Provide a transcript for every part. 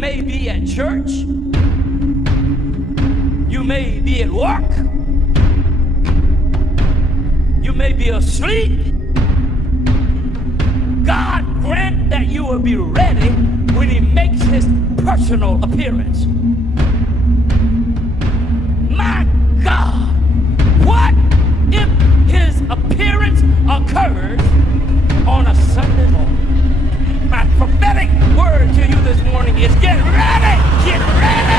may be at church. You may be at work. You may be asleep. God grant that you will be ready when he makes his personal appearance. My God, what if his appearance occurs on a Sunday morning? My prophetic word to you this morning is get ready! Get ready!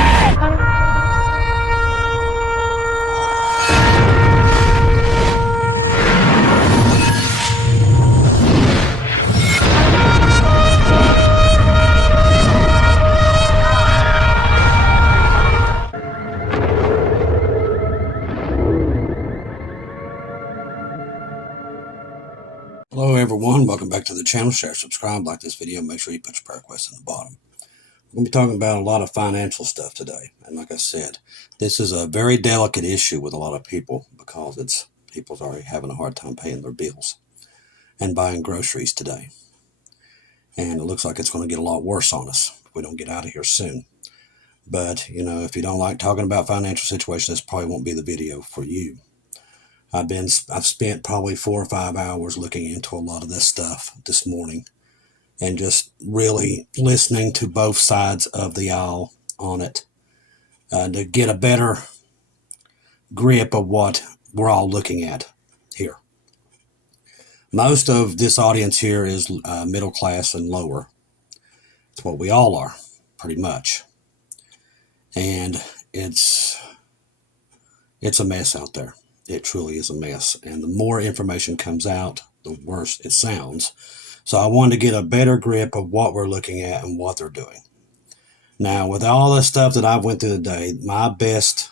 Hello everyone, welcome back to the channel. Share, subscribe, like this video, make sure you put your prayer requests in the bottom. We're going to be talking about a lot of financial stuff today. And like I said, this is a very delicate issue with a lot of people because people's already having a hard time paying their bills and buying groceries today. And it looks like it's going to get a lot worse on us if we don't get out of here soon. But, you know, if you don't like talking about financial situations, this probably won't be the video for you. I've spent probably 4 or 5 hours looking into a lot of this stuff this morning and just really listening to both sides of the aisle on it to get a better grip of what we're all looking at here. Most of this audience here is middle class and lower. It's what we all are, pretty much. And it's a mess out there. It truly is a mess. And the more information comes out, the worse it sounds. So I wanted to get a better grip of what we're looking at and what they're doing. Now, with all the stuff that I've went through today, my best,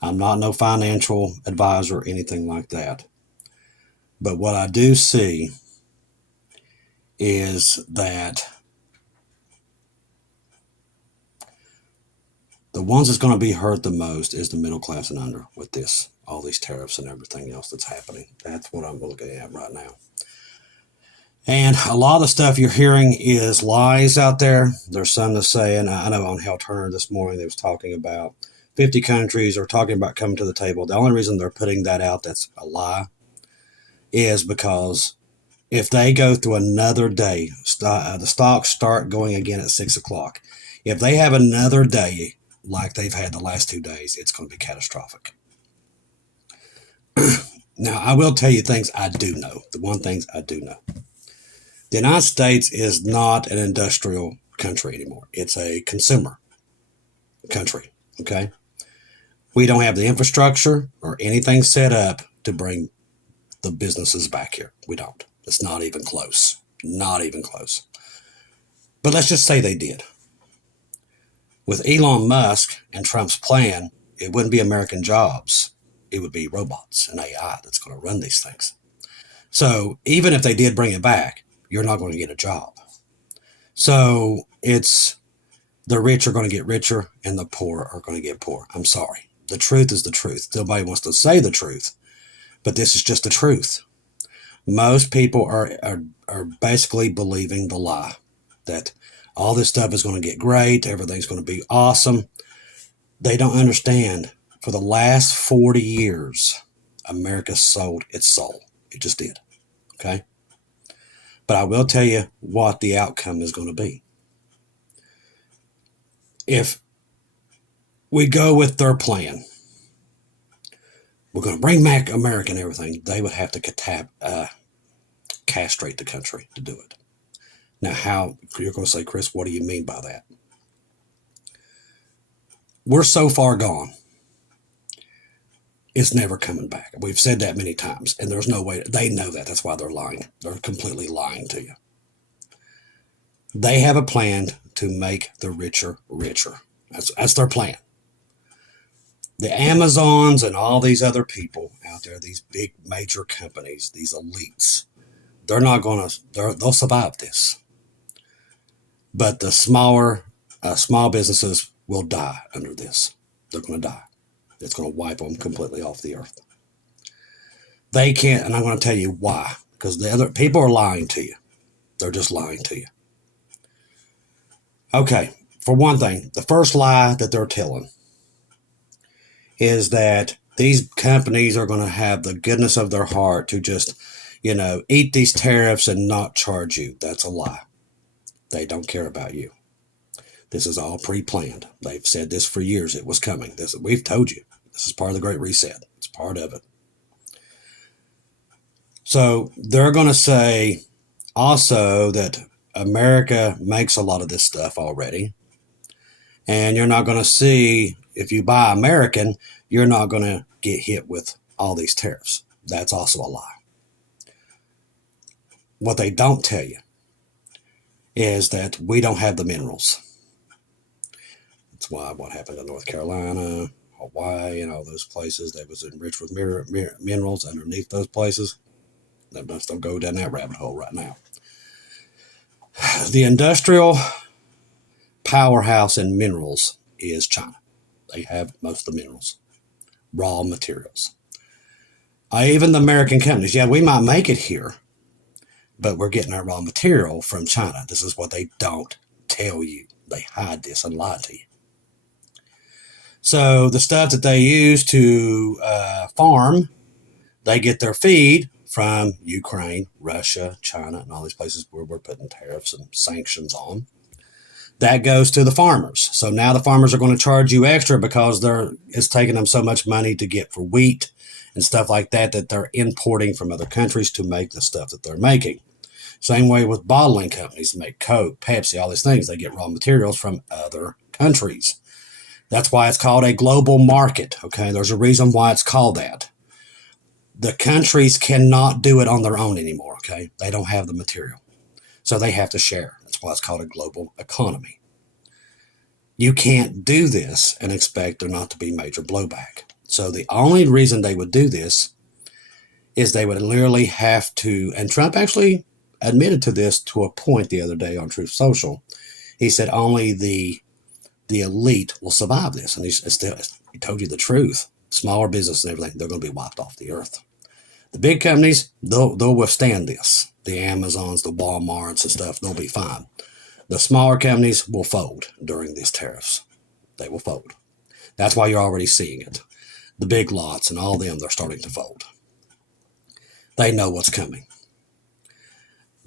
I'm not no financial advisor or anything like that. But what I do see is that the ones that's going to be hurt the most is the middle class and under with this, all these tariffs and everything else that's happening. That's what I'm looking at right now. And a lot of the stuff you're hearing is lies out there. There's some that say, and I know on Hal Turner this morning, they was talking about 50 countries are talking about coming to the table. The only reason they're putting that out that's a lie is because if they go through another day, the stocks start going again at 6 o'clock. If they have another day like they've had the last 2 days, it's going to be catastrophic. Now, I will tell you things I do know. The one things I do know. The United States is not an industrial country anymore. It's a consumer country, okay? We don't have the infrastructure or anything set up to bring the businesses back here. We don't. It's not even close. Not even close. But let's just say they did. With Elon Musk and Trump's plan, it wouldn't be American jobs. It would be robots and AI that's going to run these things. So even if they did bring it back, you're not going to get a job. So the rich are going to get richer and the poor are going to get poor. I'm sorry. The truth is the truth. Nobody wants to say the truth, but this is just the truth. Most people are basically believing the lie that all this stuff is going to get great. Everything's going to be awesome. They don't understand. For the last 40 years, America sold its soul. It just did. Okay? But I will tell you what the outcome is going to be. If we go with their plan, we're going to bring back America and everything, they would have to castrate the country to do it. Now, how you're going to say, Chris, what do you mean by that? We're so far gone. It's never coming back. We've said that many times, and there's no way. They know that. That's why they're lying. They're completely lying to you. They have a plan to make the richer richer. That's their plan. The Amazons and all these other people out there, these big major companies, these elites, they're not going to, they'll survive this. But the small businesses will die under this. They're going to die. It's going to wipe them completely off the earth. They can't, and I'm going to tell you why. Because the other people are lying to you. They're just lying to you. Okay, for one thing, the first lie that they're telling is that these companies are going to have the goodness of their heart to just, eat these tariffs and not charge you. That's a lie. They don't care about you. This is all pre-planned. They've said this for years. It was coming. We've told you. This is part of the Great Reset. It's part of it. So they're going to say also that America makes a lot of this stuff already. And you're not going to see, if you buy American, you're not going to get hit with all these tariffs. That's also a lie. What they don't tell you is that we don't have the minerals. That's why what happened in North Carolina, Hawaii, and all those places that was enriched with minerals underneath those places. Let's don't go down that rabbit hole right now. The industrial powerhouse in minerals is China. They have most of the minerals, raw materials. Even the American companies, yeah, we might make it here, but we're getting our raw material from China. This is what they don't tell you. They hide this and lie to you. So the stuff that they use to farm, they get their feed from Ukraine, Russia, China, and all these places where we're putting tariffs and sanctions on. That goes to the farmers. So now the farmers are going to charge you extra because it's taking them so much money to get for wheat and stuff like that they're importing from other countries to make the stuff that they're making. Same way with bottling companies that make Coke, Pepsi, all these things. They get raw materials from other countries. That's why it's called a global market. Okay, there's a reason why it's called that. The countries cannot do it on their own anymore. Okay, they don't have the material, so they have to share. That's why it's called a global economy. You can't do this and expect there not to be major blowback. So the only reason they would do this is they would literally have to, and Trump actually admitted to this to a point the other day on Truth Social. He said only the elite will survive this. And he told you the truth. Smaller business and everything, they're going to be wiped off the earth. The big companies, they'll withstand this. The Amazons, the Walmarts and stuff, they'll be fine. The smaller companies will fold during these tariffs. They will fold. That's why you're already seeing it. The big lots and all them, they're starting to fold. They know what's coming.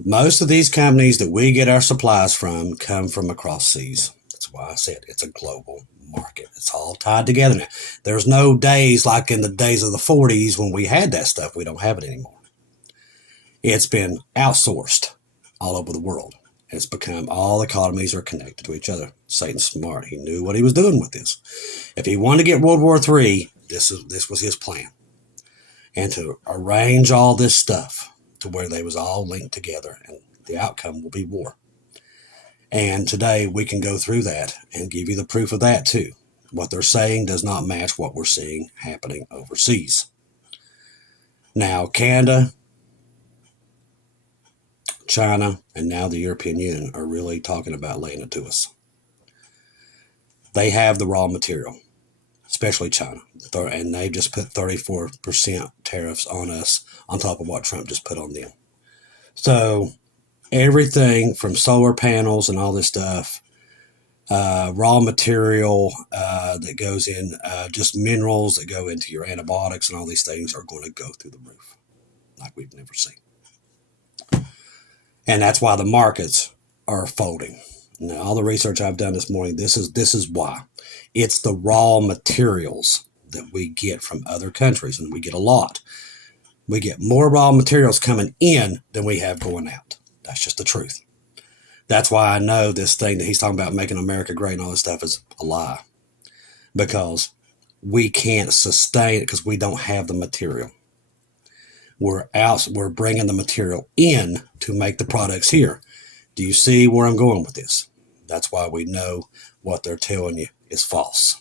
Most of these companies that we get our supplies from come from across seas. That's why I said it's a global market. It's all tied together now. There's no days like in the days of the 40s when we had that stuff. We don't have it anymore. It's been outsourced all over the world. It's become all economies are connected to each other. Satan's smart. He knew what he was doing with this. If he wanted to get World War III, this was his plan. And to arrange all this stuff to where they was all linked together, and the outcome will be war. And today we can go through that and give you the proof of that too. What they're saying does not match what we're seeing happening overseas. Now, Canada, China, and now the European Union are really talking about laying it to us. They have the raw material, especially China, and they just put 34% tariffs on us on top of what Trump just put on them. So everything from solar panels and all this stuff, raw material that goes in, just minerals that go into your antibiotics and all these things are going to go through the roof like we've never seen. And that's why the markets are folding. Now, all the research I've done this morning, this is why. It's the raw materials that we get from other countries, and we get a lot. We get more raw materials coming in than we have going out. That's just the truth. That's why I know this thing that he's talking about making America great and all this stuff is a lie. Because we can't sustain it because we don't have the material. We're bringing the material in to make the products here. Do you see where I'm going with this? That's why we know what they're telling you is false.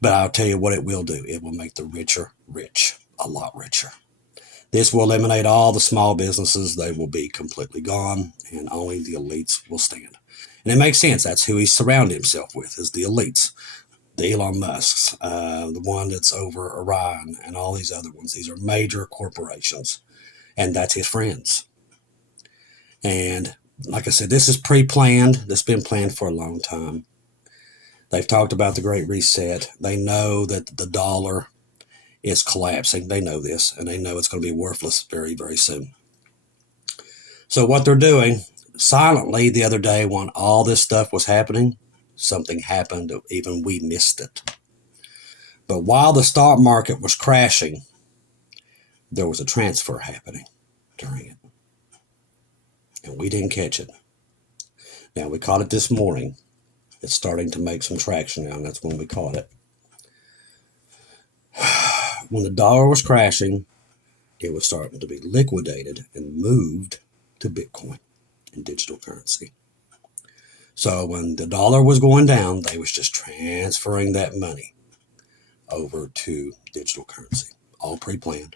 But I'll tell you what it will do. It will make the richer rich, a lot richer. This will eliminate all the small businesses. They will be completely gone, and only the elites will stand. And it makes sense. That's who he's surrounded himself with, is the elites. The Elon Musks, the one that's over Iran, and all these other ones. These are major corporations, and that's his friends. And Like I said, this is pre-planned. This has been planned for a long time. They've talked about the Great Reset. They know that the dollar is collapsing. They know this, and they know it's going to be worthless very, very soon. So what they're doing, silently the other day when all this stuff was happening, something happened, even we missed it. But while the stock market was crashing, there was a transfer happening during it. And we didn't catch it. Now, we caught it this morning. It's starting to make some traction now, and that's when we caught it. When the dollar was crashing, it was starting to be liquidated and moved to Bitcoin and digital currency. So when the dollar was going down, they was just transferring that money over to digital currency, all pre-planned.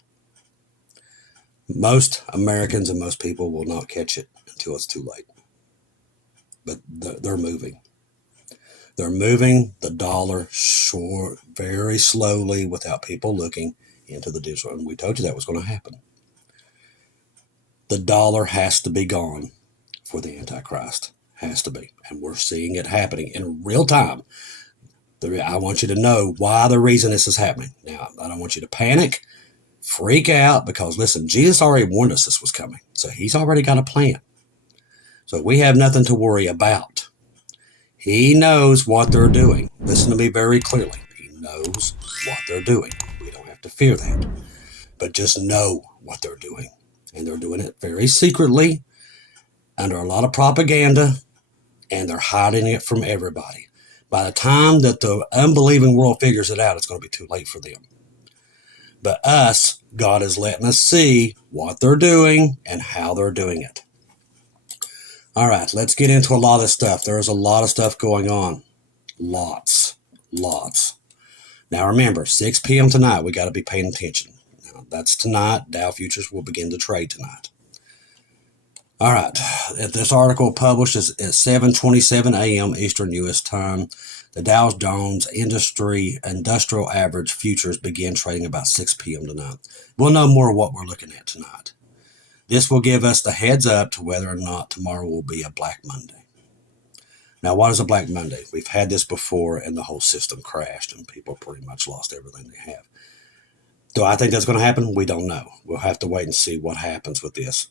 Most Americans and most people will not catch it until it's too late. But they're moving. They're moving the dollar short, very slowly, without people looking into the digital. And we told you that was going to happen. The dollar has to be gone for the Antichrist. Has to be. And we're seeing it happening in real time. I want you to know why the reason this is happening. Now, I don't want you to panic, freak out, because listen, Jesus already warned us this was coming. So he's already got a plan. So we have nothing to worry about. He knows what they're doing. Listen to me very clearly. He knows what they're doing. We don't have to fear that. But just know what they're doing. And they're doing it very secretly, under a lot of propaganda, and they're hiding it from everybody. By the time that the unbelieving world figures it out, it's going to be too late for them. But us, God is letting us see what they're doing and how they're doing it. All right, let's get into a lot of this stuff. There's a lot of stuff going on. Lots. Now remember, 6 p.m. tonight, we got to be paying attention. Now, that's tonight. Dow futures will begin to trade tonight. All right, this article published at 7:27 a.m. Eastern U.S. time. The Dow Jones Industrial Average futures begin trading about 6 p.m. tonight. We'll know more what we're looking at tonight. This will give us the heads up to whether or not tomorrow will be a Black Monday. Now, what is a Black Monday? We've had this before, and the whole system crashed, and people pretty much lost everything they have. Do I think that's going to happen? We don't know. We'll have to wait and see what happens with this.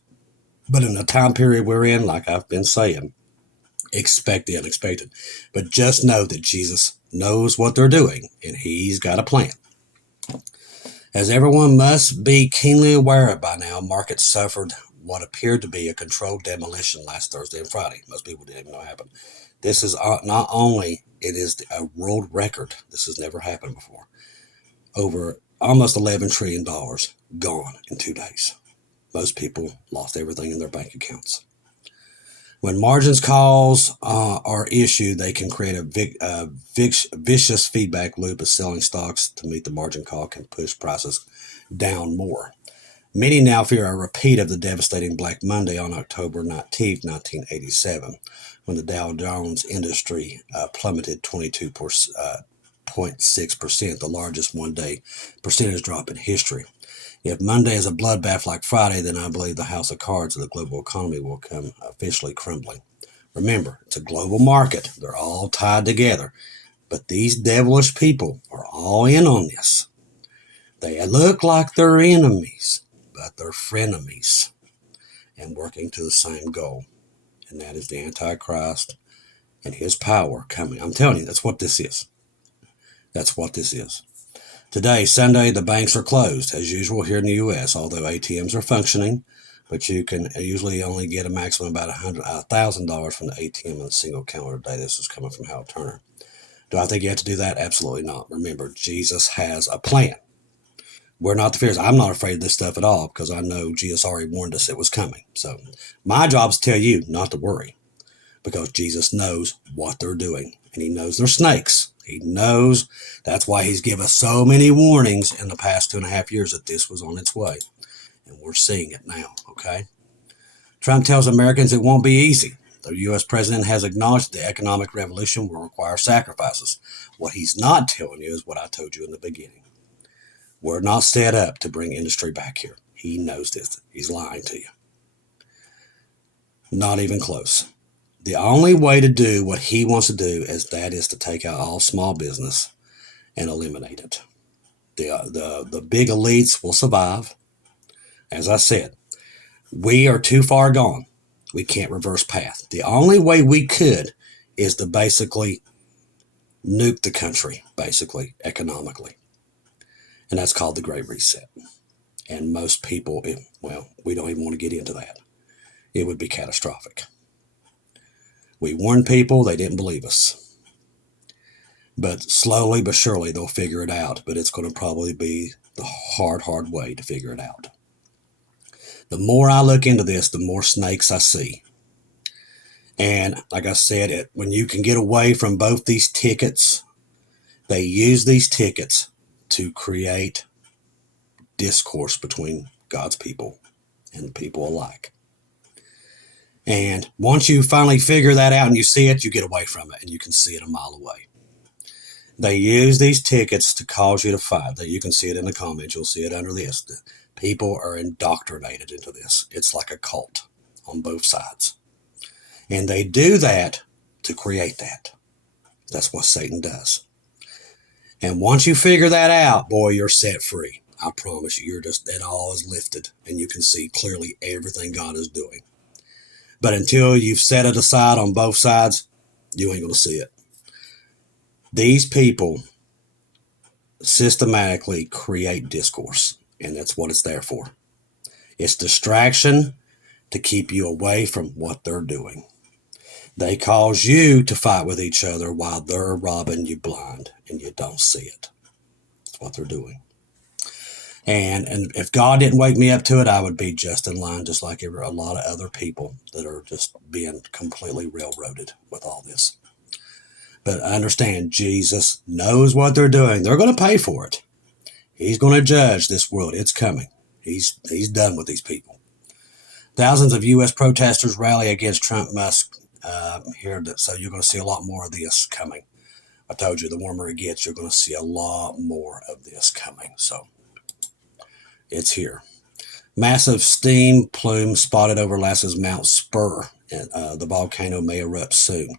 But in the time period we're in, like I've been saying, expect the unexpected. But just know that Jesus knows what they're doing, and he's got a plan. As everyone must be keenly aware of by now, markets suffered what appeared to be a controlled demolition last Thursday and Friday. Most people didn't even know what happened. This is not only, it is a world record. This has never happened before. Over almost $11 trillion gone in 2 days. Most people lost everything in their bank accounts. When margins calls are issued, they can create a vicious feedback loop of selling stocks to meet the margin call can push prices down more. Many now fear a repeat of the devastating Black Monday on October 19th, 1987, when the Dow Jones industry plummeted 22.6%, the largest one-day percentage drop in history. If Monday is a bloodbath like Friday, then I believe the house of cards of the global economy will come officially crumbling. Remember, it's a global market. They're all tied together. But these devilish people are all in on this. They look like they're enemies, but they're frenemies and working to the same goal. And that is the Antichrist and his power coming. I'm telling you, that's what this is. That's what this is. Today, Sunday, the banks are closed, as usual here in the U.S., although ATMs are functioning, but you can usually only get a maximum of about $1,000 from the ATM in a single calendar day. This is coming from Hal Turner. Do I think you have to do that? Absolutely not. Remember, Jesus has a plan. We're not the fears. I'm not afraid of this stuff at all because I know Jesus already warned us it was coming. So my job is to tell you not to worry because Jesus knows what they're doing, and he knows they're snakes. He knows. That's why he's given us so many warnings in the past 2.5 years that this was on its way. And we're seeing it now, okay? Trump tells Americans it won't be easy. The U.S. president has acknowledged the economic revolution will require sacrifices. What he's not telling you is what I told you in the beginning. We're not set up to bring industry back here. He knows this. He's lying to you. Not even close. The only way to do what he wants to do is to take out all small business and eliminate it. The big elites will survive. As I said, we are too far gone. We can't reverse path. The only way we could is to basically nuke the country, basically, economically. And that's called the Great Reset. And most people, well, we don't even want to get into that. It would be catastrophic. We warned people, they didn't believe us. But slowly but surely they'll figure it out. But it's going to probably be the hard way to figure it out. The more I look into this, the more snakes I see. And like I said, when you can get away from both these tickets, they use these tickets to create discourse between God's people and people alike. And once you finally figure that out and you see it, you get away from it and you can see it a mile away. They use these tickets to cause you to fight. You can see it in the comments. You'll see it under this. The people are indoctrinated into this. It's like a cult on both sides. And they do that to create that. That's what Satan does. And once you figure that out, boy, you're set free. I promise you, it all is lifted and you can see clearly everything God is doing. But until you've set it aside on both sides, you ain't going to see it. These people systematically create discourse, and that's what it's there for. It's distraction to keep you away from what they're doing. They cause you to fight with each other while they're robbing you blind, and you don't see it. That's what they're doing. And if God didn't wake me up to it, I would be just in line, just like a lot of other people that are just being completely railroaded with all this. But understand, Jesus knows what they're doing. They're going to pay for it. He's going to judge this world. It's coming. He's done with these people. Thousands of U.S. protesters rally against Trump Musk here. So you're going to see a lot more of this coming. I told you, the warmer it gets, you're going to see a lot more of this coming. So it's here. Massive steam plume spotted over Alaska's Mount Spur. And, the volcano may erupt soon.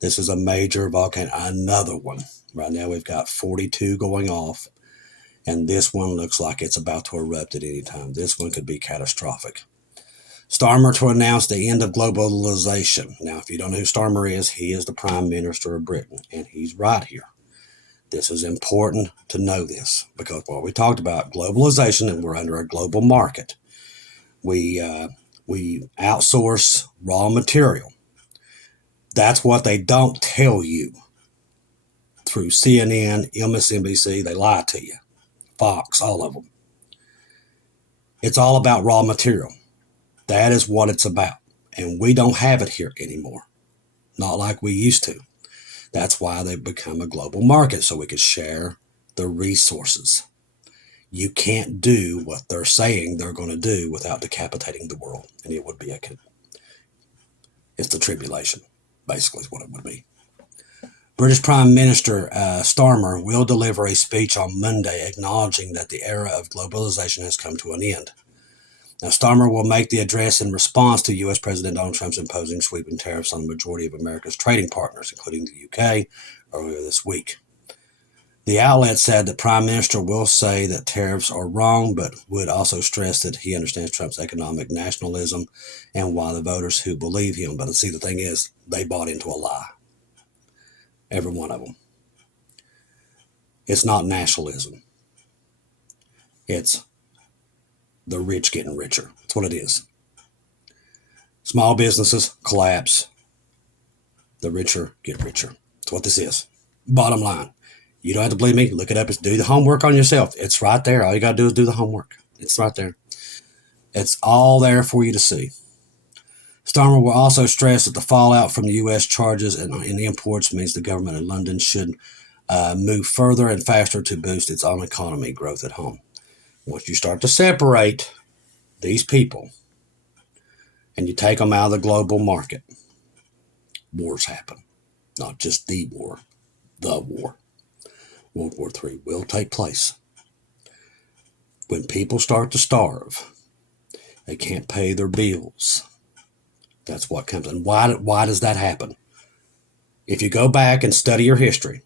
This is a major volcano. Another one. Right now we've got 42 going off. And this one looks like it's about to erupt at any time. This one could be catastrophic. Starmer to announce the end of globalization. Now, if you don't know who Starmer is, he is the Prime Minister of Britain. And he's right here. This is important to know this because what we talked about, globalization, and we're under a global market. We outsource raw material. That's what they don't tell you through CNN, MSNBC. They lie to you. Fox, all of them. It's all about raw material. That is what it's about. And we don't have it here anymore. Not like we used to. That's why they've become a global market, so we could share the resources. You can't do what they're saying they're going to do without decapitating the world. And it would be it's the tribulation, basically is what it would be. British Prime Minister Starmer will deliver a speech on Monday acknowledging that the era of globalization has come to an end. Now, Starmer will make the address in response to U.S. President Donald Trump's imposing sweeping tariffs on the majority of America's trading partners, including the U.K., earlier this week. The outlet said the Prime Minister will say that tariffs are wrong, but would also stress that he understands Trump's economic nationalism and why the voters who believe him. But see, the thing is, they bought into a lie. Every one of them. It's not nationalism. It's the rich getting richer. That's what it is. Small businesses collapse. The richer get richer. That's what this is. Bottom line. You don't have to believe me. Look it up. Do the homework on yourself. It's right there. All you got to do is do the homework. It's right there. It's all there for you to see. Starmer will also stress that the fallout from the U.S. charges in imports means the government in London should move further and faster to boost its own economy growth at home. Once you start to separate these people and you take them out of the global market, wars happen. Not just the war, the war. World War III will take place. When people start to starve, they can't pay their bills, That's what comes. And why does that happen? If you go back and study your history,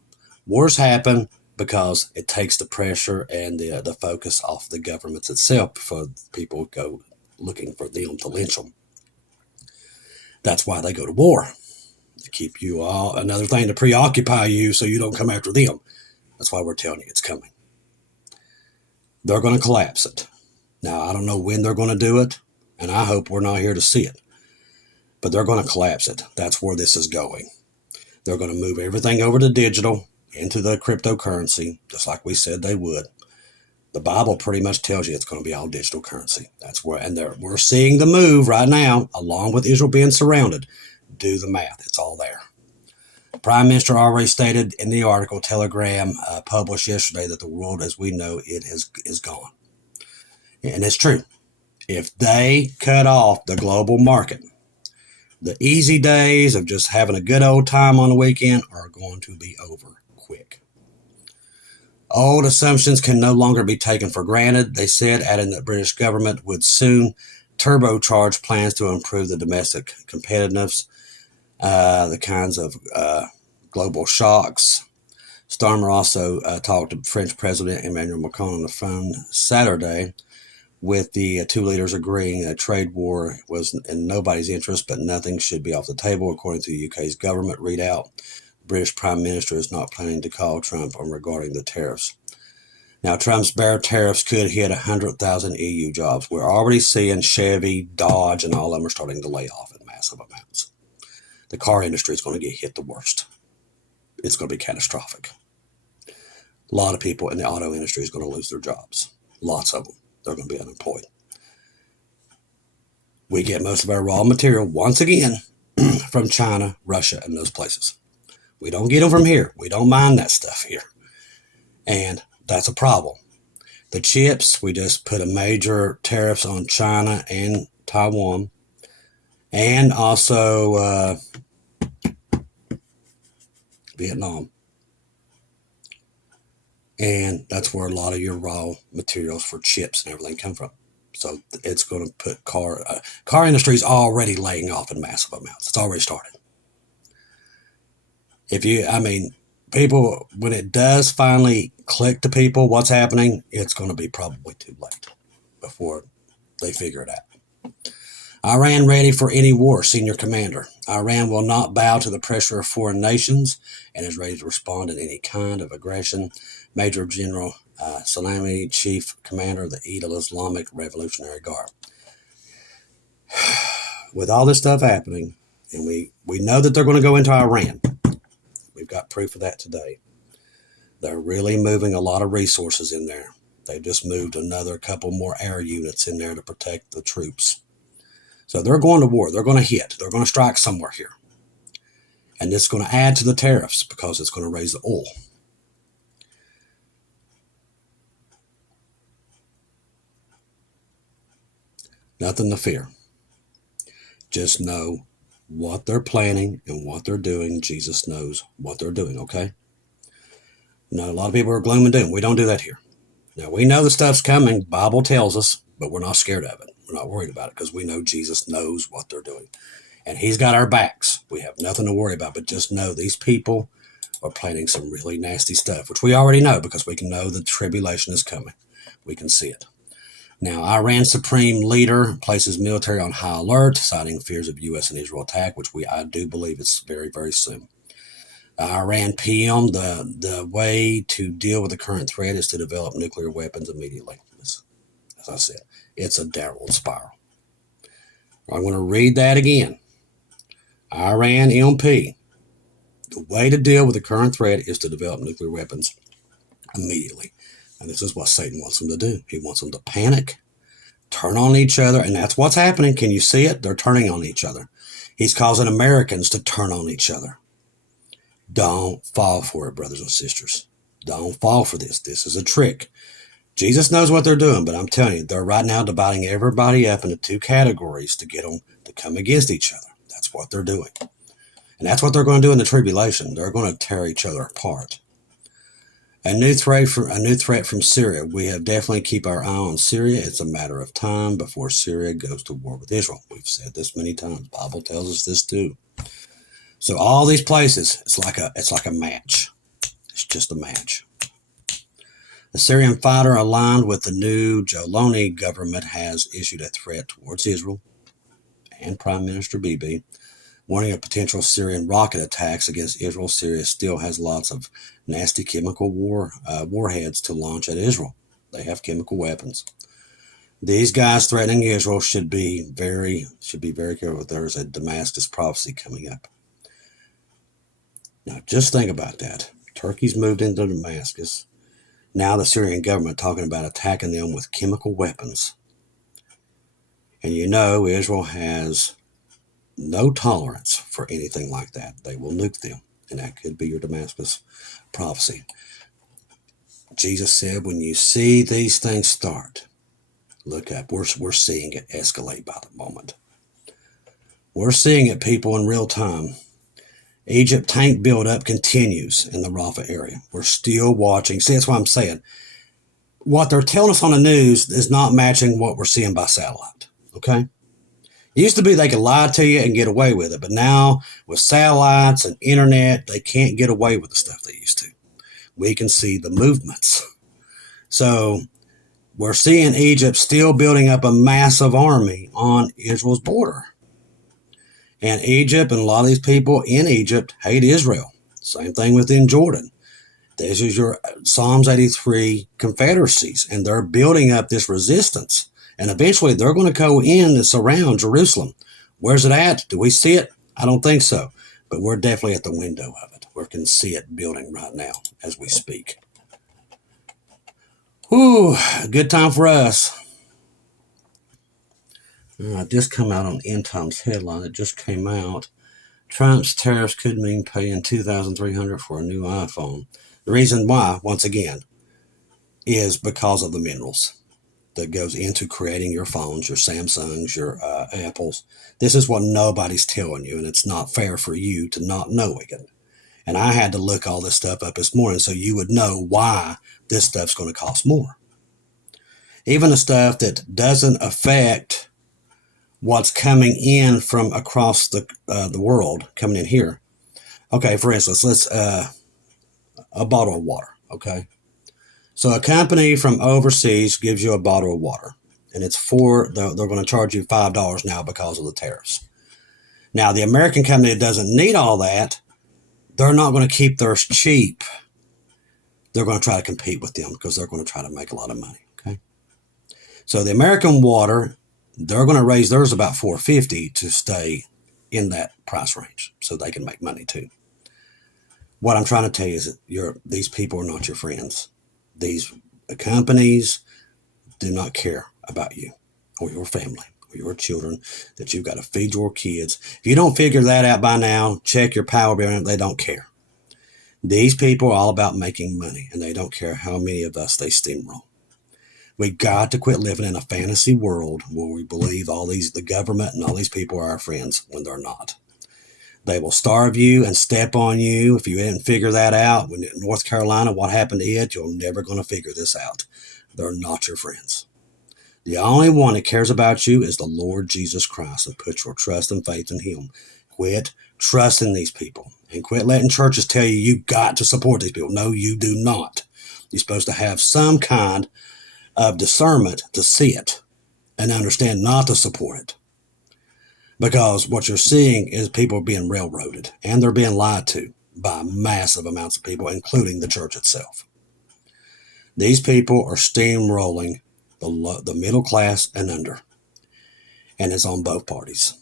wars happen because it takes the pressure and the focus off the governments itself before people go looking for them to lynch them. That's why they go to war. To keep you all, another thing to preoccupy you so you don't come after them. That's why we're telling you it's coming. They're going to collapse it. Now, I don't know when they're going to do it, and I hope we're not here to see it. But they're going to collapse it. That's where this is going. They're going to move everything over to digital, into the cryptocurrency, just like we said they would. The Bible pretty much tells you it's going to be all digital currency. That's where, and we're seeing the move right now, along with Israel being surrounded. Do the math. It's all there. The Prime Minister already stated in the article, Telegram, published yesterday, that the world as we know it is gone. And it's true. If they cut off the global market, the easy days of just having a good old time on the weekend are going to be over quick. Old assumptions can no longer be taken for granted, they said, adding that the British government would soon turbocharge plans to improve the domestic competitiveness, the kinds of global shocks. Starmer also talked to French President Emmanuel Macron on the phone Saturday, with the two leaders agreeing a trade war was in nobody's interest, but nothing should be off the table, according to the UK's government readout. The British Prime Minister is not planning to call Trump on regarding the tariffs. Now, Trump's bare tariffs could hit 100,000 EU jobs. We're already seeing Chevy, Dodge, and all of them are starting to lay off in massive amounts. The car industry is going to get hit the worst. It's going to be catastrophic. A lot of people in the auto industry is going to lose their jobs. Lots of them. They're going to be unemployed. We get most of our raw material, once again, from China, Russia, and those places. We don't get them from here. We don't mine that stuff here. And that's a problem. The chips, we just put a major tariffs on China and Taiwan. And also Vietnam. And that's where a lot of your raw materials for chips and everything come from. So it's going to put car industry is already laying off in massive amounts. It's already started. People, when it does finally click to people what's happening, it's going to be probably too late before they figure it out. Iran ready for any war, senior commander. Iran will not bow to the pressure of foreign nations and is ready to respond to any kind of aggression. Major General Salami, chief commander of the Islamic Revolutionary Guard. With all this stuff happening, and we know that they're going to go into Iran. We've got proof of that today. They're really moving a lot of resources in there. They've just moved another couple more air units in there to protect the troops. So they're going to war. They're going to hit. They're going to strike somewhere here. And it's going to add to the tariffs because it's going to raise the oil. Nothing to fear. Just know what they're planning and what they're doing. Jesus knows what they're doing, okay? Now, a lot of people are gloom and doom. We don't do that here. Now, we know the stuff's coming. Bible tells us, but we're not scared of it. We're not worried about it because we know Jesus knows what they're doing. And he's got our backs. We have nothing to worry about, but just know these people are planning some really nasty stuff, which we already know because we can know the tribulation is coming. We can see it. Now, Iran's supreme leader places military on high alert, citing fears of U.S. and Israel attack, which I do believe it's very, very soon. Iran PM, the way to deal with the current threat is to develop nuclear weapons immediately. As I said, it's a downward spiral. I'm going to read that again. Iran MP, the way to deal with the current threat is to develop nuclear weapons immediately. And this is what Satan wants them to do. He wants them to panic, turn on each other, and that's what's happening. Can you see it? They're turning on each other. He's causing Americans to turn on each other. Don't fall for it, brothers and sisters. Don't fall for this. This is a trick. Jesus knows what they're doing, but I'm telling you, they're right now dividing everybody up into two categories to get them to come against each other. That's what they're doing. And that's what they're going to do in the tribulation. They're going to tear each other apart. A new threat from Syria. We have definitely keep our eye on Syria. It's a matter of time before Syria goes to war with Israel. We've said this many times. The Bible tells us this too. So all these places, it's like a match. It's just a match. The Syrian fighter aligned with the new Joloni government has issued a threat towards Israel and Prime Minister Bibi, warning of potential Syrian rocket attacks against Israel. Syria still has lots of nasty chemical warheads to launch at Israel. They have chemical weapons. These guys threatening Israel should be very careful. There's a Damascus prophecy coming up. Now, just think about that. Turkey's moved into Damascus. Now the Syrian government talking about attacking them with chemical weapons. And you know Israel has no tolerance for anything like that. They will nuke them. And that could be your Damascus prophecy. Jesus said, when you see these things start, look up. We're seeing it escalate by the moment. We're seeing it, people, in real time. Egypt tank buildup continues in the Rafah area. We're still watching. See, that's what I'm saying. What they're telling us on the news is not matching what we're seeing by satellite. Okay? It used to be they could lie to you and get away with it, but now with satellites and internet, they can't get away with the stuff they used to. We can see the movements. So we're seeing Egypt still building up a massive army on Israel's border. And Egypt and a lot of these people in Egypt hate Israel. Same thing within Jordan. This is your Psalms 83 confederacies, and they're building up this resistance. And eventually they're going to go in and surround Jerusalem. Where's it at? Do we see it? I don't think so. But we're definitely at the window of it. We can see it building right now as we speak. Whew, good time for us. This come out on End Times headline. It just came out. Trump's tariffs could mean paying $2,300 for a new iPhone. The reason why, once again, is because of the minerals that goes into creating your phones, your Samsungs, your Apples. This is what nobody's telling you, and it's not fair for you to not know it. And I had to look all this stuff up this morning so you would know why this stuff's going to cost more. Even the stuff that doesn't affect what's coming in from across the world, coming in here. Okay, for instance, let's a bottle of water, okay? So a company from overseas gives you a bottle of water, and it's they're going to charge you $5 now because of the tariffs. Now, the American company that doesn't need all that, they're not going to keep theirs cheap. They're going to try to compete with them because they're going to try to make a lot of money, okay? So the American water, they're going to raise theirs about $4.50 to stay in that price range so they can make money too. What I'm trying to tell you is that these people are not your friends. These companies do not care about you or your family or your children, that you've got to feed your kids. If you don't figure that out by now, check your power bill. They don't care. These people are all about making money, and they don't care how many of us they steamroll. We got to quit living in a fantasy world where we believe the government and all these people are our friends when they're not. They will starve you and step on you. If you didn't figure that out, when in North Carolina, what happened to it, you're never going to figure this out. They're not your friends. The only one that cares about you is the Lord Jesus Christ, and put your trust and faith in him. Quit trusting these people, and quit letting churches tell you you got to support these people. No, you do not. You're supposed to have some kind of discernment to see it and understand not to support it. Because what you're seeing is people being railroaded, and they're being lied to by massive amounts of people, including the church itself. These people are steamrolling the middle class and under, and it's on both parties.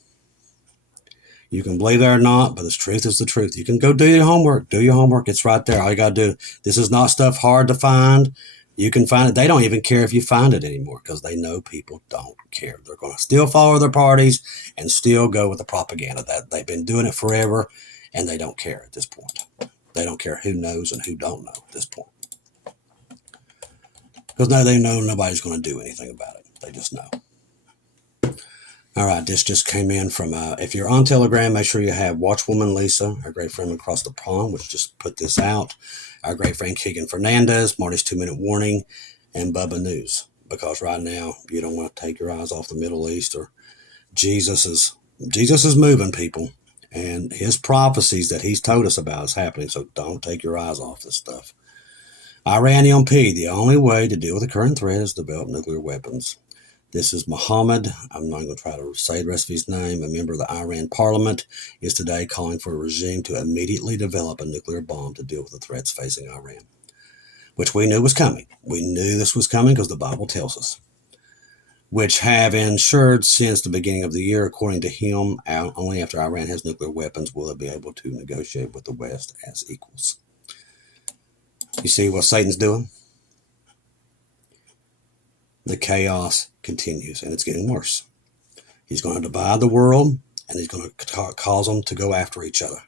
You can believe it or not, but the truth is the truth. You can go do your homework. Do your homework. It's right there. All you got to do. This is not stuff hard to find. You can find it. They don't even care if you find it anymore because they know people don't care. They're going to still follow their parties and still go with the propaganda. That they've been doing it forever, and they don't care at this point. They don't care who knows and who don't know at this point. Because now they know nobody's going to do anything about it. They just know. All right, this just came in from, if you're on Telegram, make sure you have Watchwoman Lisa, our great friend across the pond, which just put this out, our great friend Keegan Fernandez, Marty's 2-minute warning, and Bubba News. Because right now, you don't want to take your eyes off the Middle East, or Jesus is moving, people. And his prophecies that he's told us about is happening, so don't take your eyes off this stuff. Iranian P, the only way to deal with the current threat is to develop nuclear weapons. This is Mohammed. I'm not going to try to say the rest of his name. A member of the Iran parliament is today calling for a regime to immediately develop a nuclear bomb to deal with the threats facing Iran, which we knew was coming. We knew this was coming because the Bible tells us, which have ensured since the beginning of the year, according to him, only after Iran has nuclear weapons will it be able to negotiate with the West as equals. You see what Satan's doing? The chaos continues, and it's getting worse. He's going to divide the world, and he's going to cause them to go after each other.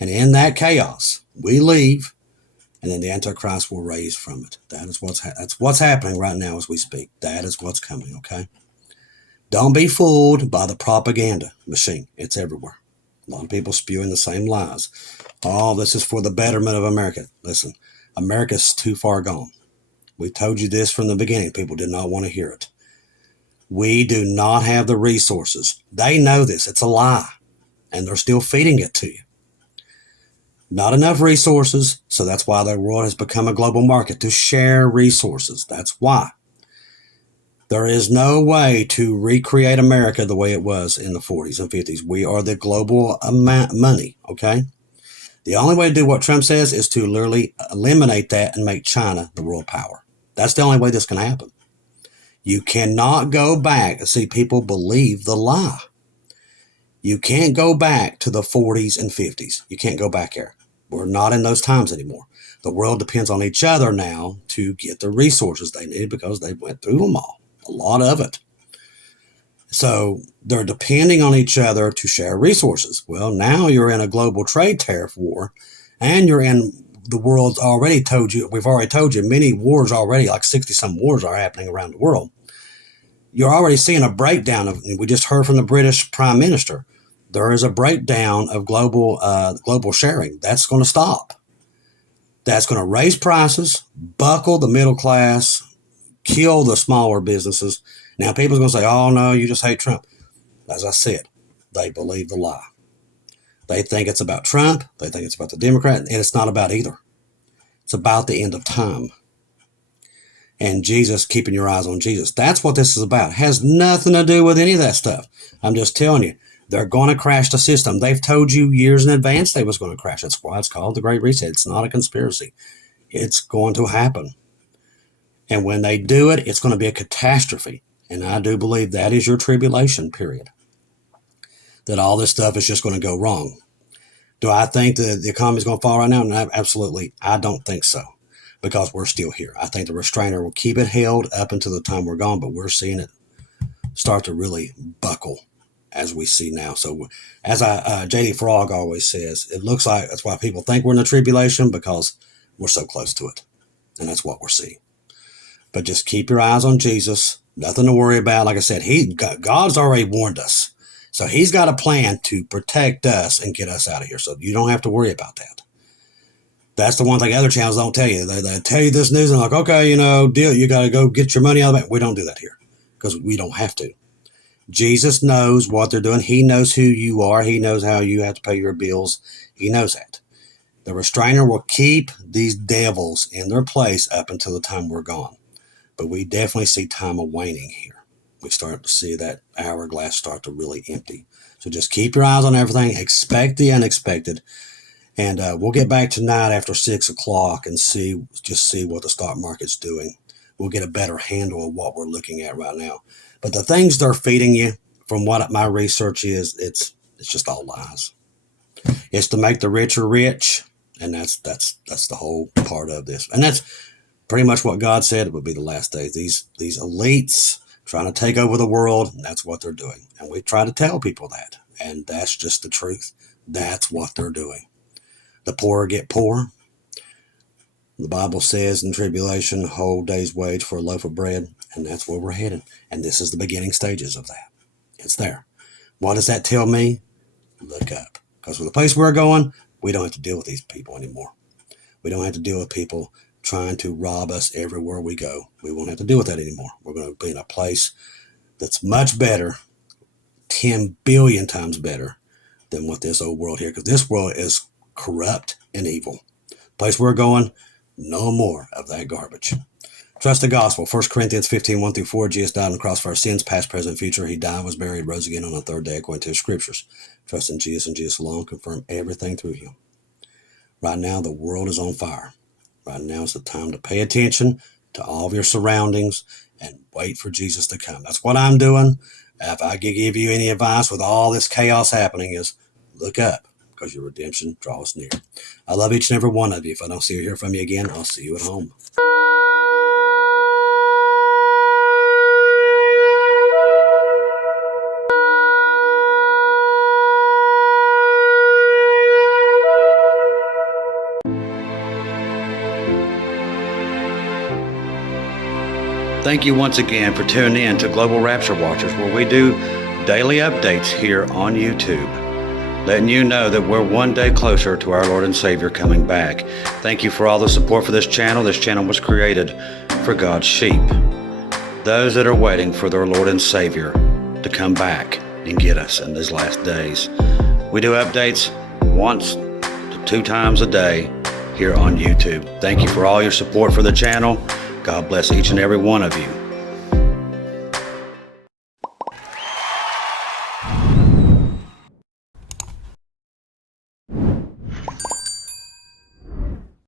And in that chaos, we leave, and then the Antichrist will raise from it. That's what's happening right now as we speak. That is what's coming, okay? Don't be fooled by the propaganda machine. It's everywhere. A lot of people spewing the same lies. Oh, this is for the betterment of America. Listen, America's too far gone. We told you this from the beginning. People did not want to hear it. We do not have the resources. They know this. It's a lie. And they're still feeding it to you. Not enough resources, so that's why the world has become a global market, to share resources. That's why. There is no way to recreate America the way it was in the 40s and 50s. We are the global money, okay? The only way to do what Trump says is to literally eliminate that and make China the world power. That's the only way this can happen. You cannot go back. See, people believe the lie. You can't go back to the 40s and 50s. You can't go back there. We're not in those times anymore. The world depends on each other now to get the resources they need because they went through them all, a lot of it. So they're depending on each other to share resources. Well, now you're in a global trade tariff war, and you're in the world's already told you, we've already told you many wars already, like 60 some wars are happening around the world. You're already seeing a breakdown of, we just heard from the British Prime Minister, there is a breakdown of global sharing. That's going to stop. That's going to raise prices, buckle the middle class, kill the smaller businesses. Now people's going to say, oh no, you just hate Trump. As I said, they believe the lie. They think it's about Trump. They think it's about the Democrat. And it's not about either. It's about the end of time. And Jesus, keeping your eyes on Jesus. That's what this is about. It has nothing to do with any of that stuff. I'm just telling you, they're going to crash the system. They've told you years in advance they was going to crash. That's why it's called the Great Reset. It's not a conspiracy. It's going to happen. And when they do it, it's going to be a catastrophe. And I do believe that is your tribulation period. That all this stuff is just going to go wrong. Do I think that the economy is going to fall right now? No, absolutely. I don't think so, because we're still here. I think the restrainer will keep it held up until the time we're gone, but we're seeing it start to really buckle as we see now. So as J.D. Frog always says, it looks like that's why people think we're in the tribulation, because we're so close to it. And that's what we're seeing. But just keep your eyes on Jesus. Nothing to worry about. Like I said, God's already warned us. So he's got a plan to protect us and get us out of here. So you don't have to worry about that. That's the one thing other channels don't tell you. They tell you this news and like, okay, deal. You got to go get your money out of the bank. We don't do that here because we don't have to. Jesus knows what they're doing. He knows who you are. He knows how you have to pay your bills. He knows that. The restrainer will keep these devils in their place up until the time we're gone. But we definitely see time of waning here. We start to see that hourglass start to really empty. So just keep your eyes on everything. Expect the unexpected. And we'll get back tonight after 6 o'clock and see what the stock market's doing. We'll get a better handle of what we're looking at right now. But the things they're feeding you, from what my research is, it's just all lies. It's to make the richer rich, and that's the whole part of this. And that's pretty much what God said it would be the last days. These elites trying to take over the world, and that's what they're doing. And we try to tell people that, and that's just the truth. That's what they're doing. The poor get poorer. The Bible says in tribulation, whole day's wage for a loaf of bread, and that's where we're headed. And this is the beginning stages of that. It's there. What does that tell me? Look up. Because with the place we're going, we don't have to deal with these people anymore. We don't have to deal with people trying to rob us everywhere we go. We won't have to deal with that anymore. We're going to be in a place that's much better, 10 billion times better than what this old world here, because this world is corrupt and evil. Place we're going, no more of that garbage. Trust the gospel. 1 Corinthians 15, 1-4. Jesus died on the cross for our sins, past, present, future. He died, was buried, rose again on the third day according to the scriptures. Trust in Jesus and Jesus alone. Confirm everything through him. Right now, the world is on fire. Right now is the time to pay attention to all of your surroundings and wait for Jesus to come. That's what I'm doing. If I could give you any advice with all this chaos happening is look up, because your redemption draws near. I love each and every one of you. If I don't see or hear from you again, I'll see you at home. Thank you once again for tuning in to Global Rapture Watchers, where we do daily updates here on YouTube, letting you know that we're one day closer to our Lord and Savior coming back. Thank you for all the support for this channel. This channel was created for God's sheep, those that are waiting for their Lord and Savior to come back and get us in these last days. We do updates once to 2 times a day here on YouTube. Thank you for all your support for the channel. God bless each and every one of you.